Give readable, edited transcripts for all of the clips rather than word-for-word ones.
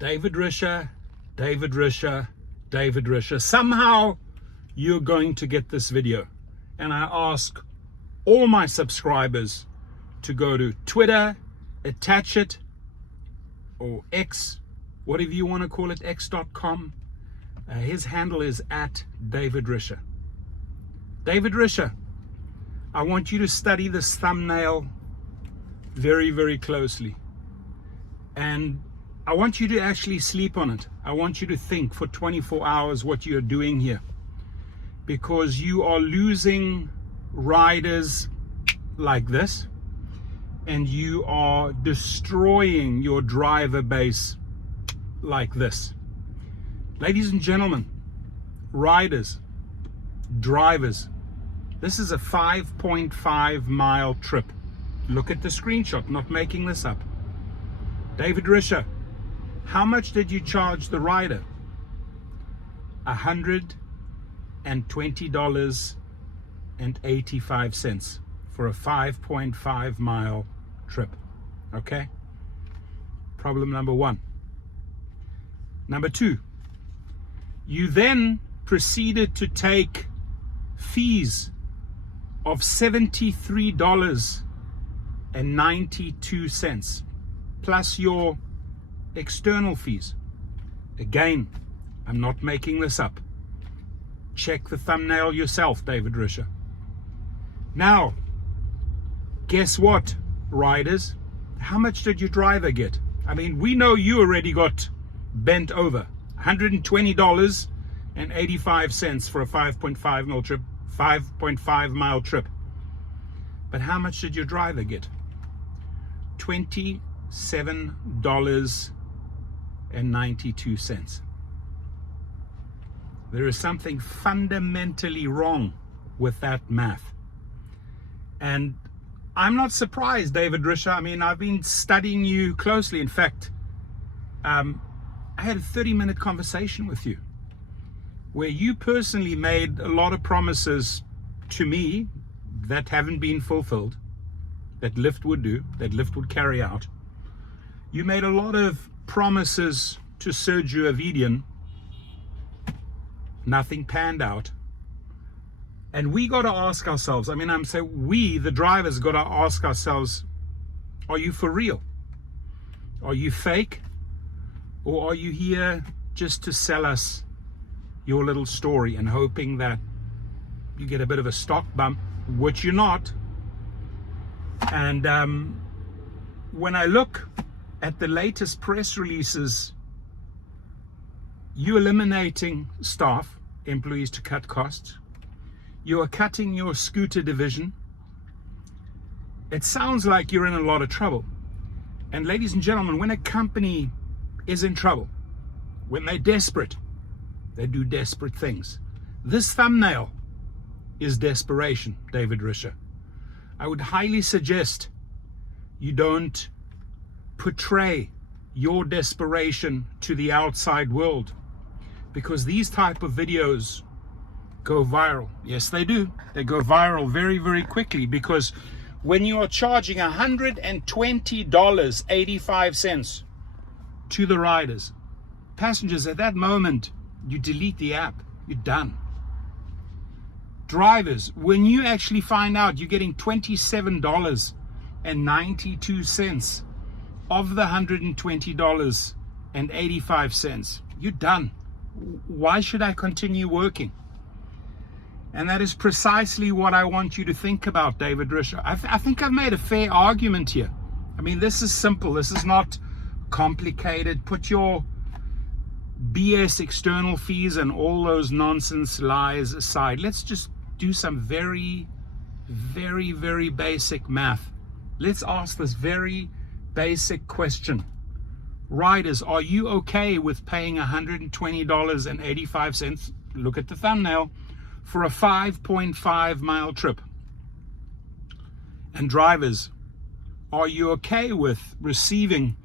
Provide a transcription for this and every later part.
David Risher, David Risher, David Risher. Somehow you're going to get this video. And I ask all my subscribers to go to Twitter, attach it, or X, whatever you want to call it, x.com. His handle is at David Risher. David Risher, I want you to study this thumbnail very, very closely. And I want you to actually sleep on it. I want you to think for 24 hours what you're doing here. Because you are losing riders like this. And you are destroying your driver base like this. Ladies and gentlemen, riders, drivers, this is a 5.5 mile trip. Look at the screenshot, not making this up. David Risher, how much did you charge the rider? $120.85 for a 5.5 mile trip. Okay? Problem number one. Number two, you then proceeded to take fees of $73.92 plus your external fees. Again, I'm not making this up. Check the thumbnail yourself, David Risher. Now, guess what, riders? How much did your driver get? I mean, we know you already got bent over. $120.85 for a 5.5 mile trip, 5.5 mile trip. But how much did your driver get? $27.92. There is something fundamentally wrong with that math. And I'm not surprised, David Risher. I mean, I've been studying you closely. In fact, I had a 30-minute conversation with you where you personally made a lot of promises to me that haven't been fulfilled, that Lyft would do, that Lyft would carry out. You made a lot of promises to Sergio Avidian. Nothing panned out. And we got to ask ourselves, I mean, I'm saying we, the drivers, got to ask ourselves, are you for real? Are you fake? Or are you here just to sell us your little story and hoping that you get a bit of a stock bump, which you're not? And when I look at the latest press releases, you eliminating staff, employees to cut costs. You are cutting your scooter division. It sounds like you're in a lot of trouble. And ladies and gentlemen, when a company is in trouble, when they're desperate, they do desperate things. This thumbnail is desperation, David Risher. I would highly suggest you don't portray your desperation to the outside world, because these type of videos go viral. Yes, they do. They go viral very, very quickly, because when you are charging $120.85 to the riders, passengers, at that moment, you delete the app. You're done. Drivers, when you actually find out you're getting $27.92 of the $120.85, you're done. Why should I continue working? And that is precisely what I want you to think about, David Risher. I think I've made a fair argument here. I mean, this is simple. This is not complicated. Put your BS external fees and all those nonsense lies aside. Let's just do some very, very, very basic math. Let's ask this very basic question. Riders, are you okay with paying $120.85? Look at the thumbnail. For a 5.5 mile trip? And drivers, are you okay with receiving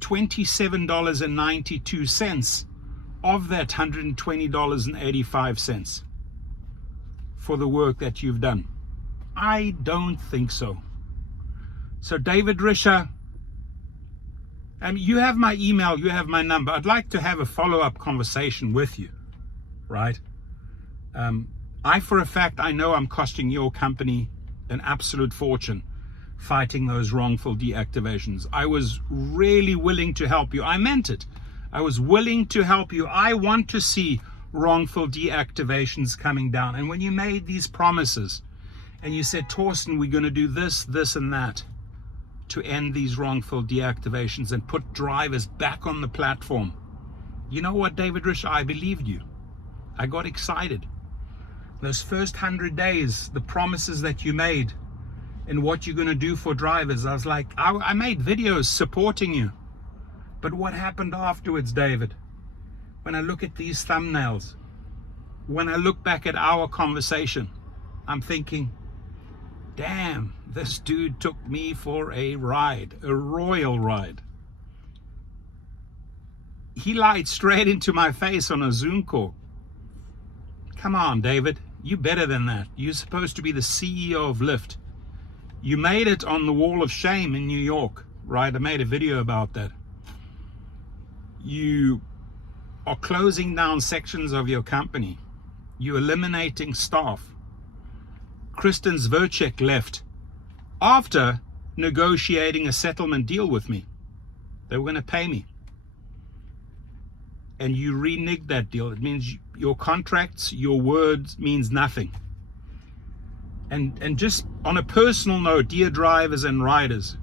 $27.92 of that $120.85 for the work that you've done? I don't think so. So David Risher, You have my email, you have my number. I'd like to have a follow-up conversation with you, right? For a fact, I know I'm costing your company an absolute fortune fighting those wrongful deactivations. I was really willing to help you. I meant it. I was willing to help you. I want to see wrongful deactivations coming down. And when you made these promises and you said, Torsten, we're going to do this, this, and that to end these wrongful deactivations and put drivers back on the platform. You know what, David Risher? I believed you. I got excited. Those first 100 days, the promises that you made and what you're going to do for drivers, I was like, I made videos supporting you. But what happened afterwards, David? When I look at these thumbnails, when I look back at our conversation, I'm thinking, damn, this dude took me for a ride, a royal ride. He lied straight into my face on a Zoom call. Come on, David, you better than that. You're supposed to be the CEO of Lyft. You made it on the wall of shame in New York, right? I made a video about that. You are closing down sections of your company. You're eliminating staff. Kristen Zverchek left after negotiating a settlement deal with me. They were going to pay me. And you reneged that deal. It means your contracts, your words means nothing. And just on a personal note, dear drivers and riders,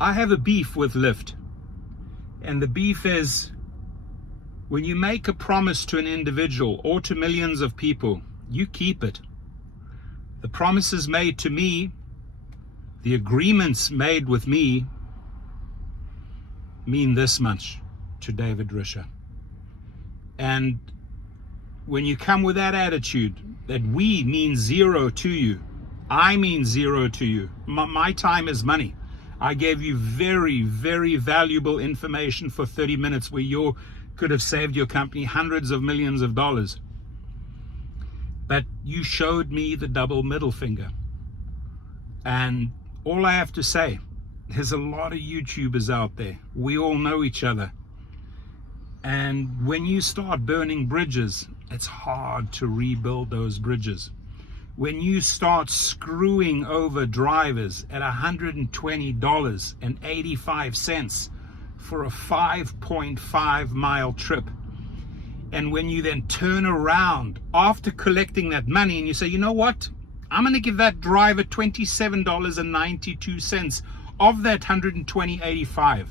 I have a beef with Lyft. And the beef is when you make a promise to an individual or to millions of people, you keep it. The promises made to me, the agreements made with me mean this much to David Risher. And when you come with that attitude that we mean zero to you, I mean zero to you. My time is money. I gave you very, very valuable information for 30 minutes where you could have saved your company hundreds of millions of dollars. But you showed me the double middle finger. And all I have to say, there's a lot of YouTubers out there. We all know each other. And when you start burning bridges, it's hard to rebuild those bridges. When you start screwing over drivers at $120.85 for a 5.5 mile trip, and when you then turn around after collecting that money and you say, you know what, I'm going to give that driver $27.92 of that $120.85,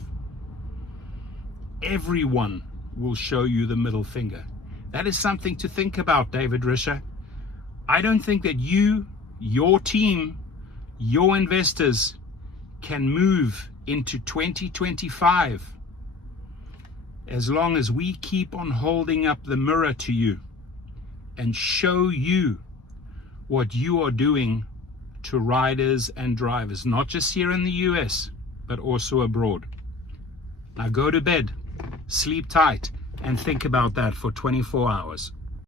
everyone will show you the middle finger. That is something to think about, David Risher. I don't think that you, your team, your investors can move into 2025 as long as we keep on holding up the mirror to you and show you what you are doing to riders and drivers, not just here in the US, but also abroad. Now go to bed, sleep tight, and think about that for 24 hours.